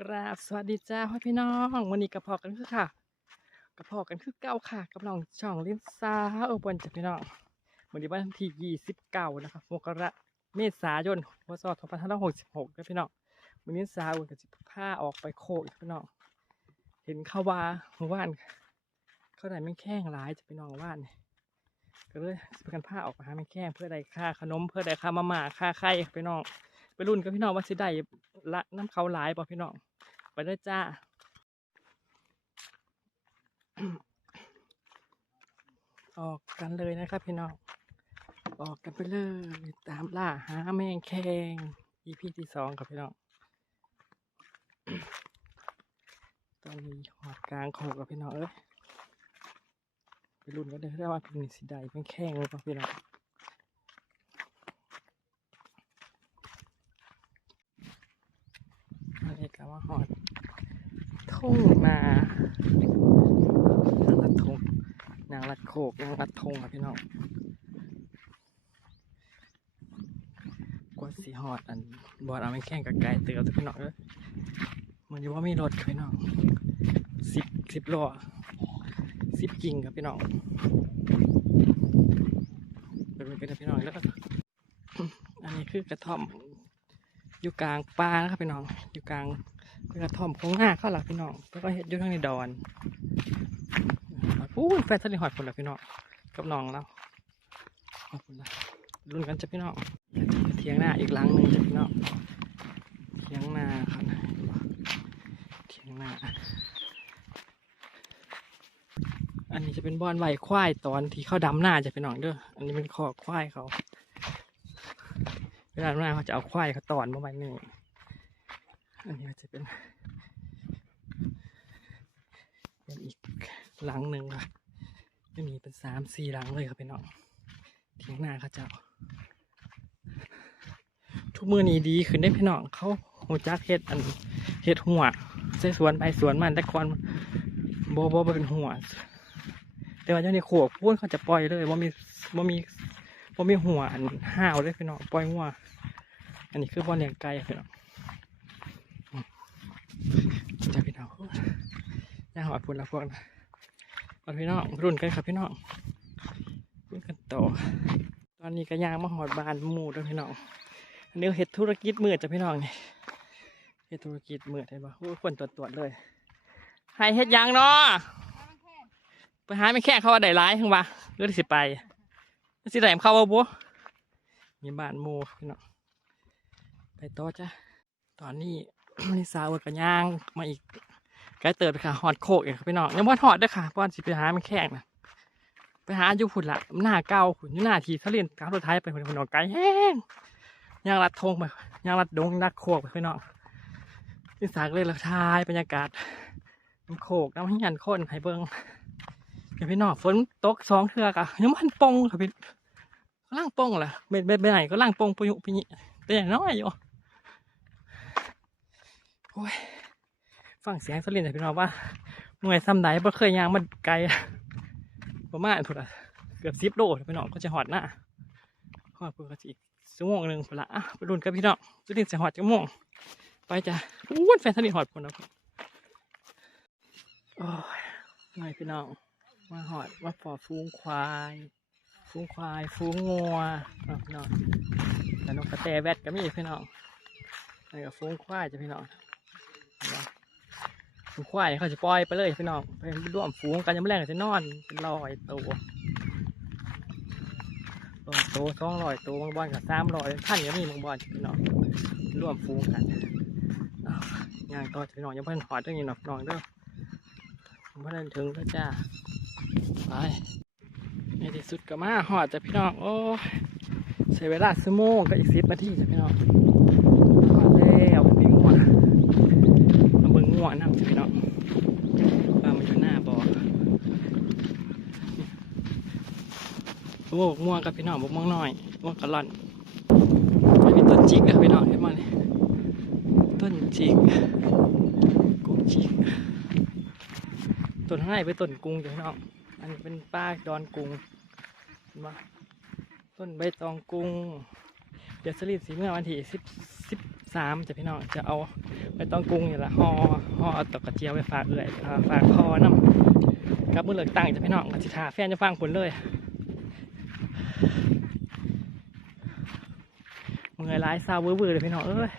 กราบสวัสดีจ้าพ่อพี่น้องวันนี้กระเพาะกันคือค่ะ กระเพาะกันคือเก้าค่ะกับน้องช่องลิ้นซาเออบนจ้ะพี่น้องวันนี้วันที่ยี่สิบเก้านะครับมกราเมษายนพศสองพันห้าร้อยหกสิบหกนะพี่น้องวันนี้ซาอุ่นกับจิผ้าออกไปโคอีกพี่น้องเห็นข้าวว่าเมื่อวานเขาได้แม่แข้งหลายจ้ะพี่น้องว่านก็เลยสิพากันผ้าออกมาหาแม่แข้งเพื่อได้ค่าขนมเพื่อได้ค่ามาม่าค่าไข่พี่น้องไปรุ่นกับพี่น้องว่าสิได้ ละน้ำเขาหลายป่ะพี่น้อง ไปเด้จ้าออกกันเลยนะครับพี่น้อง ออกกันไปเลยตามล่าหาแมงแคง EP ที่สองครับพี่น้อง ตอนนี้หอดกลางโคกกับพี่น้องเอ้ยไปรุ่นกันเลยได้ว่าเป็นสิได้แมงแคงหรือเปล่าพี่น้อง อันนี้ ก็ว่าหอดทุ่งนานางลัดทงนางลัดโคกนางลัดทงอะพี่น้องกว่าสีหอดอันบอดเอาไม่แข่งกับไก่เตือตัวพี่น้องเอ้ยมันอยู่ว่ามีรถครับพี่น้องสิบสิบล้อสิบกิ่งครับพี่น้องเป็นไปได้พี่น้องแล้วอันนี้คือกระท่อมอยู่กลางป่านะครับพี่น้องอยู่กลาง เป็นกระท่อมของหน้าข้าหลักพี่น้องแล้วก็เห็ดอยู่ทางในดอนอู้ยแฟนทะเลหอดคนละพี่น้องกับน้องเราขอบคุณละรุ่นกันจะพี่น้องเทียงหน้าอีกหลังหนึ่งจะพี่น้องเทียงหน้าครับนะเทียงหน้า อันนี้จะเป็นบอนไหวควายตอนที่เข้าดำหน้าจะพี่น้องเด้ออันนี้เป็นคอควายเขาเวลาหน้าเขาจะเอาควายเขาตอนมาไว้นี่ อันนี้จะเป็น เป็นอีกหลังหนึ่งค่ะไม่มีเป็นสามสี่หลังเลยครับพี่น้องเทียงหน้าเขาเจ้า ทุกมือนี้ดีขึ้นได้พี่น้องเขาหูจักเฮ็ดอันเฮ็ดหัวใส่สวนไปสวนมันแต่ก่อนโบโบเป็นหัว แต่ว่าเจ้าในขวบพูนเขาจะปล่อยเลยว่ามีว่ามีผมมีหัวอันห้าวเลยพี่น้องปล่อยหัว อันนี้คือบอลเลี้ยงไก่พี่น้อง จ้าพี่น้องย่าหอดพุ่นละพวกนะมาพี่น้องรุ่นกันครับพี่น้องรุ่นกันต่อ ตอนนี้ก็ย่างมาหอดบานหมู่ด้วยพี่น้องอันนี้เห็ดธุรกิจมืดจ้ะพี่น้องนี่เห็ดธุรกิจมืดเห็นปะโอ้ควรตรวจตรวจเลยให้เห็ดยังเนาะไปหาไม่แค่เขาว่าได้ร้ายทั้งวะเรื่องสิไปสิแหลมเข้าบ่บัวมีบ้านหมูพี่น้องไปต่อจ้ะตอนนี้ นี่สาวกับย่างมาอีกไกลเติบไปค่ะหอดโคกเองครับพี่น้องยังว่าหอดด้อค่ะป้อนสิไปหามันแข้งนะไปหาอยู่ฝุ่นละหน้าเก่าฝุ่นหน้าทีทะเลนกลางรถไทายไปคนพี่น้องไกลแห้งย่างลัดทงไปย่างลัดดงลัดโคกไปพี่น้องนี่สากเลยละทายบรรยากาศน้ำโคกน้ำหินข้นให้เบิ้งเดี๋ยวพี่น้องฝนตกสองเทือกอะยังมันปงค่ะพี่ล่างปงล่ะเบ็ดเบ็ดไปไหนก็ล่างปงปุยุปุยิแต่อย่างน้อยอยู่ โอ้ยฟังเสียงสลินแต่พี่น้องว่าเมื่อยซ้ำใดบ่เคยยางมันไกลประมาณถูกละเกือบสิบโลพี่น้องก็จะหอดหน้าหอดเพื่ออีกชั่วโมงหนึ่งพุ่นละอะไปรุ่นกับพี่น้องสลินจะหอดจังโมงไปจ้ะอู้นแฟนสลินหอดพุ่นนะโอ้ยไงพี่น้องมาหอดมาปอฟูงควายฟูงควายฟูงงัวพี่น้องแต่นกกระแตแวดก็มีพี่น้องนี่ก็ฟูงควายจ้ะพี่น้อง ดูควายเขาจะปล่อยไปเลยพี่น้องไปร่วมฟูงกันยังไม่แรงจะนอนเป็นร้อยตัวร้อยตัวสองร้อยตัวบางบอลกับสามร้อยท่านก็มีบางบอลพี่น้องร่วมฟูงกันอ้าวย่างต่อจ้ะพี่น้องยังเพิ่นหอดตรงนี้เนาะพี่น้องเด้อไม่ได้ถึงแล้วจ้าไปในที่สุดก็มาหอดจ้ะพี่น้องโอ้ใช้เวลาสมงก็อีกสิบนาทีจ้ะพี่น้องหอดแล้วมีงัวมา เบิ่งงัวน้ำพี่น้องว่ามันอยู่หน้าบ่อโอ้ม่วงกับพี่น้องบกม่วงน้อยม่วงกะล่อนอันนี้ต้นจิกอะพี่น้องเห็นมั้ยต้นจิกกุ้งจิกต้นข้างในเป็นต้นกรุงจ้ะพี่น้องอันนี้เป็นป้าดอนกรุงเห็นปะต้นใบตองกรุงเดี๋ยวสลิดสีเมื่อวันที่สิบสิบ สามจะพี่น้องจะเอาไปต้องกรุงนี่แหละห่อห่อเอาตอกกระเจียวไปฝากเอื่อยฝากพอน้ำกับมือเหลือกตังจะพี่น้องกับสิทาแฟนจะฟังผลเลยเมื่อร้ายซาวเวอร์เลยพี่น้องเอ้ย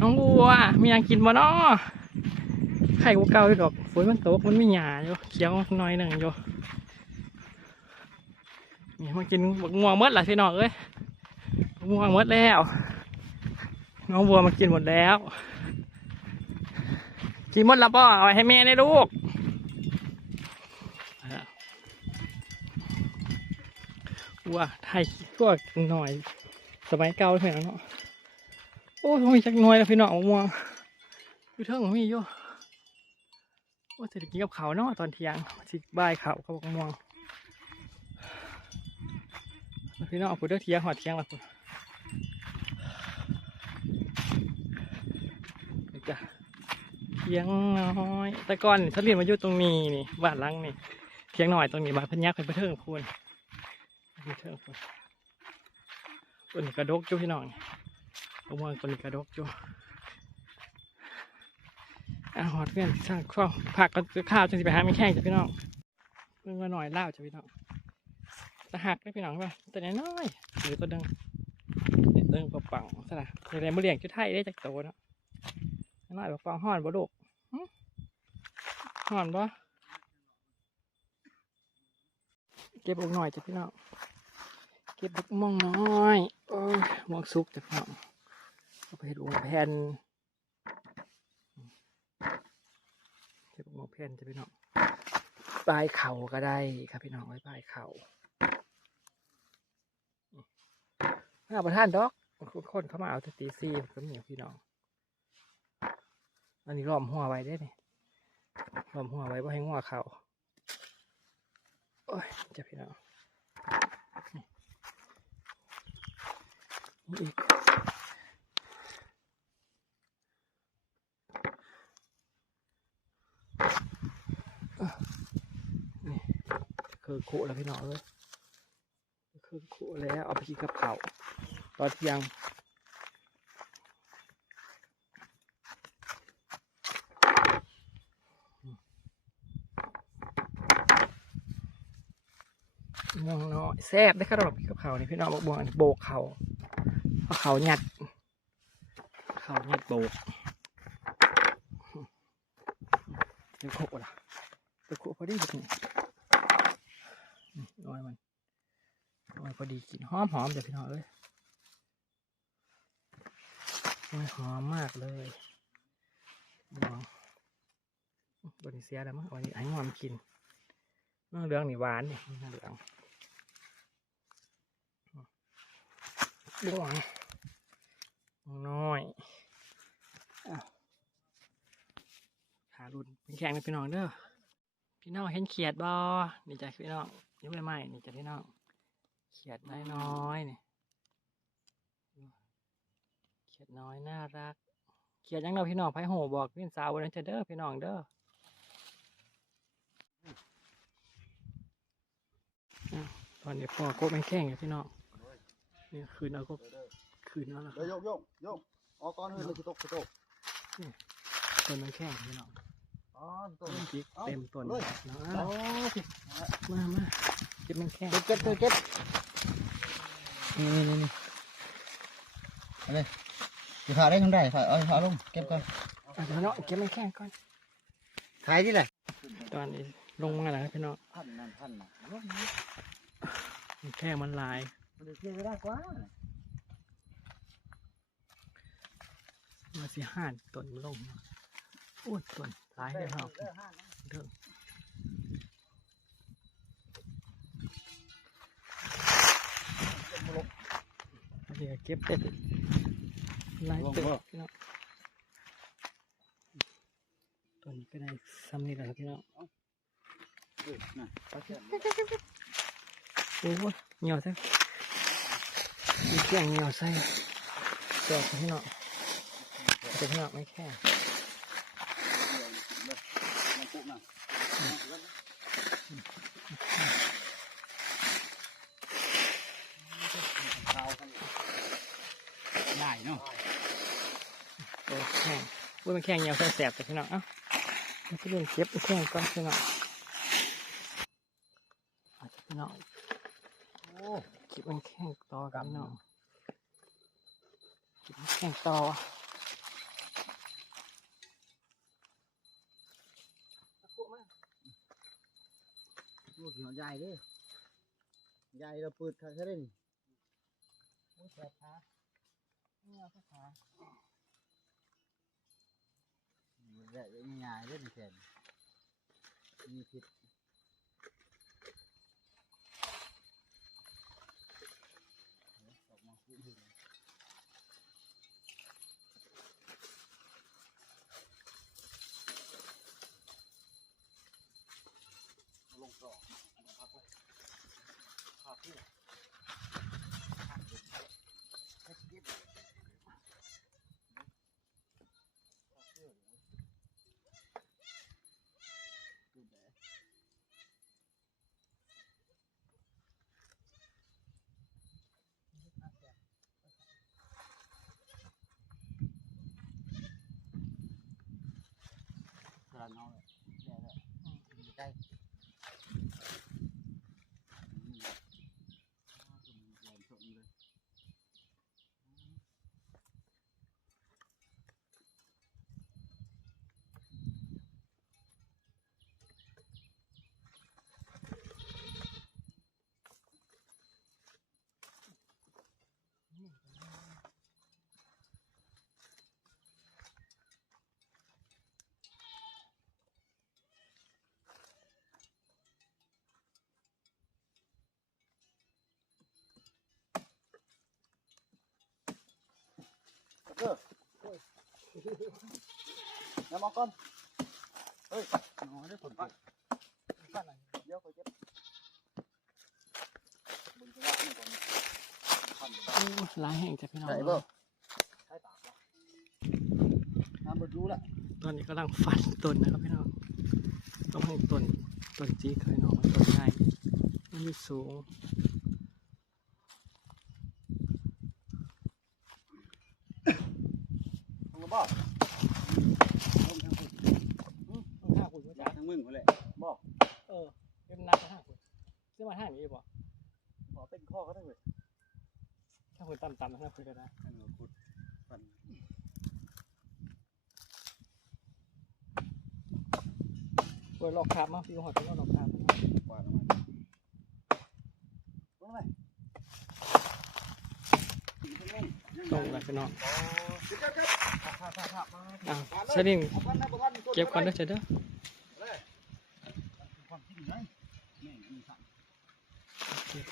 น้องบัวมีอยังกินบ่น้อไข่กูเก่าอยู่ดอกฝนมันตกมันไมีหยาอยู่เขียวหน้อยหนึ่งอยู่นี่มากินบักม่วงมดละพี่น้องเอ้ยม่วงมดแล้ว น้องบัวมากินหมดแล้ว กินหมดแล้วป่อเอาไว้ให้แม่ได้ลูกวัวไทยตัวหน่อย สมัยเก่าเลยเนาะโอ้ยมีจักหน่อยแล้วพี่น้องม่วงอยู่เทิงมีอยู่ว่าจะได้กินกับเขาเนาะตอนเที่ยงสิบ่ายเขาเขาบอกม่วงพี่น้องพูดเรื่องเที่ยงหอดเที่ยงละพู ดนี่จ้ะเทียงน้อย แต่ก่อนนี่ถ้าเรียนมาอยู่ตรงนี้นี่บ้านหลังนี่เทียงหน่อยตรงนี้บ้านพญาเป็นประเทิงพูนประเทิงพูนตัวนี้กระดกจุพี่น้องผมว่าตัวนี้กระดกจุอาหอดเพื่อนสร้างข้าวผักก็ข้าวจนสิไปหาไม่แข้งจ้ะพี่น้องเพิ่งมาหน่อยเล่าจ้ะพี่น้องตะหักได้พี่น้องป่ะตัวนี้น้อยหรือตัวเดิงนี่เดิงปล่าๆซะนะในมือเลี้ยงจุดไทยได้จากโตเนาะ น้อยบอกฟังห่อนบ่ลูกห่อนบ่เก็บบุกหน่อยจ้ะพี่น้องเก็บบุกม่วงน้อยโอ้ยม่วงสุกจ้ะพี่น้องเอาไปเห็ดวงแผ่นเก็บบุกม่วงแผ่นจ้ะพี่น้องปลายเข่าก็ได้ครับพี่น้องไว้ปลายเข่าไม่เอาประทานดอกคนเข้ามาเอาตีซีก็มียวพี่น้อง อันนี้ล้อมหัวไว้ได้นี่ล้อมหัวไว้ว่าให้หัวเขาโอ้ยจะพี่น้องนี่อีกอะนี่คือขุแล้วพี่น้องเลยคือขุแล้วเอาไปกินกับเขาตอนเที่ยง มองน้อยแซ่บได้ขนมกับเขานี่พี่น้องบอกบอกอันนี้โบกเขาเอาเขาหยัด เขาหยัดโบกเดี๋ยวโคกละเดี๋ยวโคกพอดีกินน้อยมันน้อยพอดีกินหอมหอมเดี๋ยวพี่น้องเอ้ยน้อยหอมมากเลยลองบริเซียแล้วมั้งวันนี้ให้งอมกินเรื่องเรื่องนี่หวานเนี่ยเรื่อง บ่วงน้อยอ้าวขารุนเป็นแข็งเลยพี่น้องเด้อพี่น้องเห็นเขียดบ่นี่จ้ะพี่น้องอยุ่งใหม่ๆนี่จ้ะพี่น้องเขียดน้อยน้อยๆนี่เขียดน้อยน่ารัก เขียดยังเราพี่น้องไพ่โหบอกพี่สาววันนั้นจะเด้อพี่น้องเด้ออ้าวตอนนี้พ่อโคตรเป็นแข็งอยู่พี่น้อง นี่คืนเอาก็คืนเอาละเดี๋ยวโยกโยกโยกออกก่อนเฮ้ยเลยสิตกสิตกต้นมันแข็งพี่น้องอ๋อสิตกต้นพริกเต็มต้นเลย เนาอ๋อะมามาเก็บมันแข็งเก็บเก็บเก็บเก็บนี่นี่นี่อะไรจะถ่ายได้ทั้งได้ถ่ายเอาถ่ายลงเก็บก่อนเอาเดี๋ยวเนาะเก็บมันแข็งก่อนถ่ายที่ไหนตอนนี้ลงมาแล้วครับพี่น้องพันนั่นพันน่ะมันแข็งมันลาย มันจะเที่ยวได้กว่ามาสิห่านต้นลงอ้วนต้นหลายเลยครับเด้อเดี๋ยวเก็บเป็ดลายเป็ดพี่น้องต้นนี้ก็ได้ซ้ำนี่แหละครับพี่น้องน่ะไปเที่ยวโอ้ยเหนียวใส่ มีเครื่องเหนียวใส่เจอกพี่น้องเจอกพี่น้องไม่แค่มันปุ๊บน่ะได้เนาะโอ้แข้งพูดมันแข้งเหี่ยวแสบๆแต่พี่น้องเอ้ามันจะเล่นเก็บแข้งก่อนพี่น้องเอาจ้ะพี่น้องโอ้เก็บ มันแข้งต่อกันพี่น้องเก็บมันแข้งต่อลูกหัวใหญ่เด้ใหญ่เราเปิดขาแค่ได้นี่โอ้แสบขาเนี่ยเอาขาใหญ่ใหญ่เด้นี่แทนมีผิดออกมาพูดถึง ลงต่อพักไว้พักที่พักเก็บ กระเอาเลยแย่เลยอยู่ใกล้ อืมอ่าตัวมันแหลมสดเลย เออน้ำมองก่อนเฮ้ยน้องได้ผลก่อนปั้นอะไรเดี๋ยวเขาเจ็บบุญจะรับนี่ก่อนหลายแห่งจะพี่น้องใส่บ่ใช่ตากบ่น้ำบดรู้ละตอนนี้กำลังฟันต้นนะครับพี่น้องกำลังต้นต้นจีเคยนอนต้นใหญ่มันอยู่สูง ลงมา บ่อืมต้องห้าคุณว่ายาจ้ะทั้งมึงเขาแหละบ่เออเป็นนักห้าคุณซื้อมาห้านี้บ่ขอเป็นข้อเขาทั้งเลยถ้าคุณต่ำๆนะห้าคุณก็ได้อันนี้ขุดฟันเปิดหลอกขาบมาพี่หัวเป็นหลอกขาบมากวาดออกมาลงไปตรงเลยพี่น้อง อ๋อเก็บเก็บเก็บถักถักถักมาอะสลิงเอาพันนะบ่พันเก็บก่อนเด้อเจ้าเด้อเลยความคิดอยู่ไหนแม่งมีสั่งเก็บ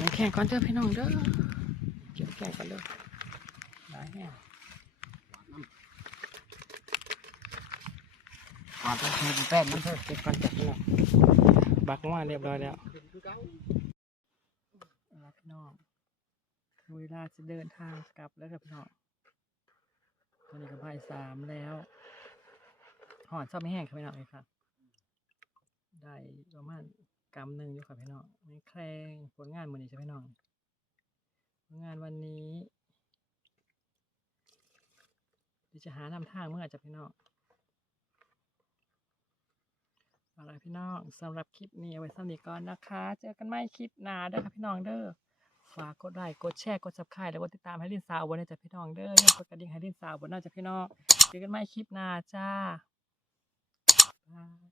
มันแข้งก่อนเด้อพี่น้องเด้อเก็บแข้งก่อนเด้อหลายแห่งก่อนต้องเทแป้งมันเถอะเก็บก่อนจับพี่น้องบักมาเรียบร้อยแล้ว คือเก่า เอาละพี่น้องถึง เวลาจะเดินทางกลับแล้วครับพี่น้องตอนนี้ก็บ่ายสามแล้ว หอนชอบไม่แห้งครับพี่น้องเลยค่ะ ได้ประมาณกำหนึ่งอยู่ครับพี่น้องไม่แคลงผลงานวันนี้ใช่ไหมน้องผลงานวันนี้เดี๋ยวจะหานำทางเมื่อจะพี่น้องเอาละพี่น้องสำหรับคลิปนี้เอาไว้สำหรับนี้ก่อนนะคะ เจอกันใหม่คลิปหน้าเด้อครับพี่น้องเด้อ ฝากกดไลค์กดแชร์กดซับสไครต์แล้วกดติดตามให้ลินสาวบนนะจ๊ะพี่น้องเด้อยังกดกระดิ่งให้ลินสาวบนน่าจะพี่น้องเจอกันใหม่คลิปหน้าจ้าบาย